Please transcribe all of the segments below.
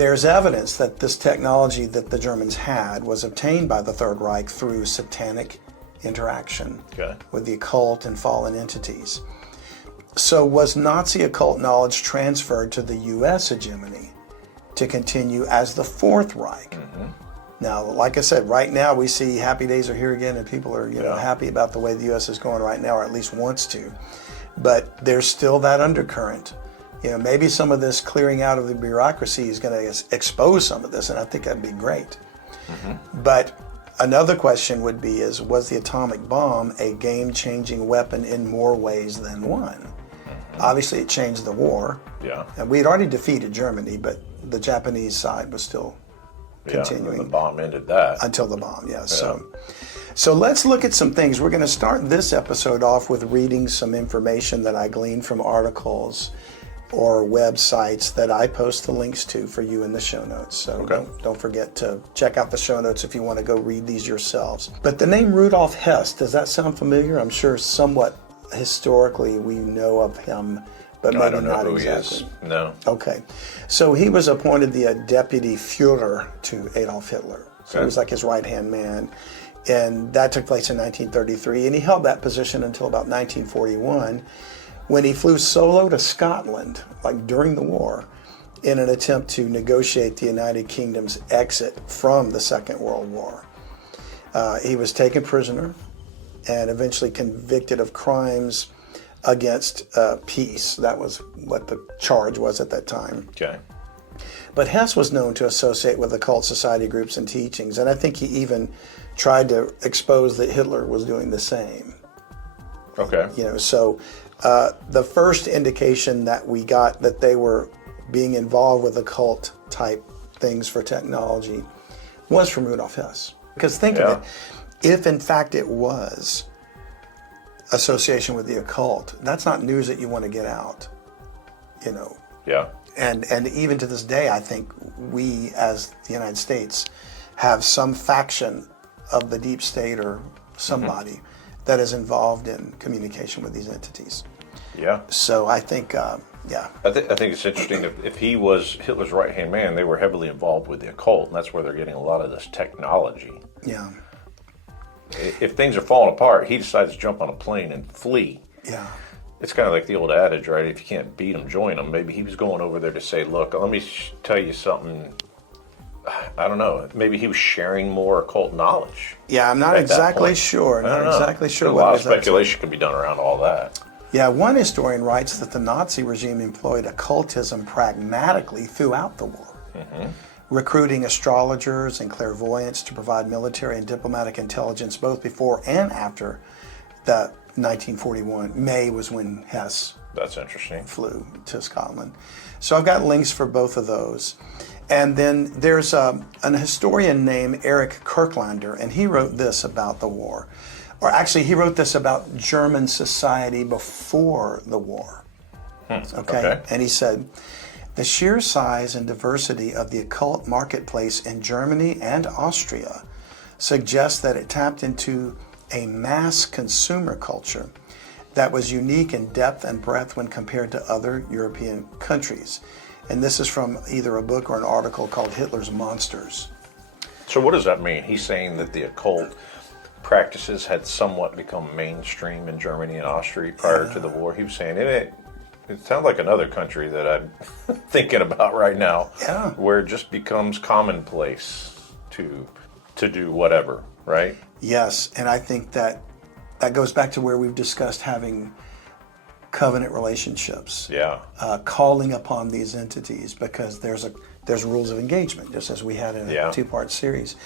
there's evidence that this technology that the Germans had was obtained by the Third Reich through satanic interaction with the occult and fallen entities. So was Nazi occult knowledge transferred to the US hegemony to continue as the Fourth Reich? Now, like I said, right now we see happy days are here again, and people are happy about the way the US is going right now, or at least wants to. But there's still that undercurrent. Maybe some of this clearing out of the bureaucracy is going to expose some of this, and I think that'd be great. But another question would be was the atomic bomb a game-changing weapon in more ways than one? Obviously, it changed the war. And we had already defeated Germany, but the Japanese side was still continuing. The bomb ended that. Until the bomb, So let's look at some things. We're going to start this episode off with reading some information that I gleaned from articles or websites that I post the links to for you in the show notes. So don't forget to check out the show notes if you want to go read these yourselves. But the name Rudolf Hess, does that sound familiar? I'm sure somewhat historically we know of him, but maybe I don't know not who exactly. He is. No. Okay. So he was appointed the deputy Führer to Adolf Hitler. So he was like his right-hand man. And that took place in 1933. And he held that position until about 1941, when he flew solo to Scotland, like during the war, in an attempt to negotiate the United Kingdom's exit from the Second World War. He was taken prisoner and eventually convicted of crimes against peace. That was what the charge was at that time. But Hess was known to associate with occult society groups and teachings, and I think he even tried to expose that Hitler was doing the same. So the first indication that we got that they were being involved with occult type things for technology was from Rudolf Hess. Because think of it, if in fact it was association with the occult, that's not news that you want to get out, And even to this day, I think we as the United States have some faction of the deep state or somebody that is involved in communication with these entities. So I think, I think it's interesting if he was Hitler's right-hand man, they were heavily involved with the occult, and that's where they're getting a lot of this technology. If things are falling apart, he decides to jump on a plane and flee. It's kind of like the old adage, right? If you can't beat them, join them. Maybe he was going over there to say, look, let me tell you something. I don't know. Maybe he was sharing more occult knowledge. I'm not exactly sure. Not exactly sure. A lot of speculation can be done around all that. One historian writes that the Nazi regime employed occultism pragmatically throughout the war, recruiting astrologers and clairvoyants to provide military and diplomatic intelligence both before and after the 1941. May was when Hess flew to Scotland. So I've got links for both of those. And then there's an historian named Eric Kirklander, and he wrote this about the war. Or actually, he wrote this about German society before the war. And he said, the sheer size and diversity of the occult marketplace in Germany and Austria suggests that it tapped into a mass consumer culture that was unique in depth and breadth when compared to other European countries. And this is from either a book or an article called Hitler's Monsters. So what does that mean? He's saying that the occult practices had somewhat become mainstream in Germany and Austria prior to the war. He was saying it sounds like another country that I'm thinking about right now, where it just becomes commonplace to do whatever, right? Yes, and I think that goes back to where we've discussed having covenant relationships, calling upon these entities, because there's rules of engagement, just as we had in a two-part series.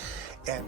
And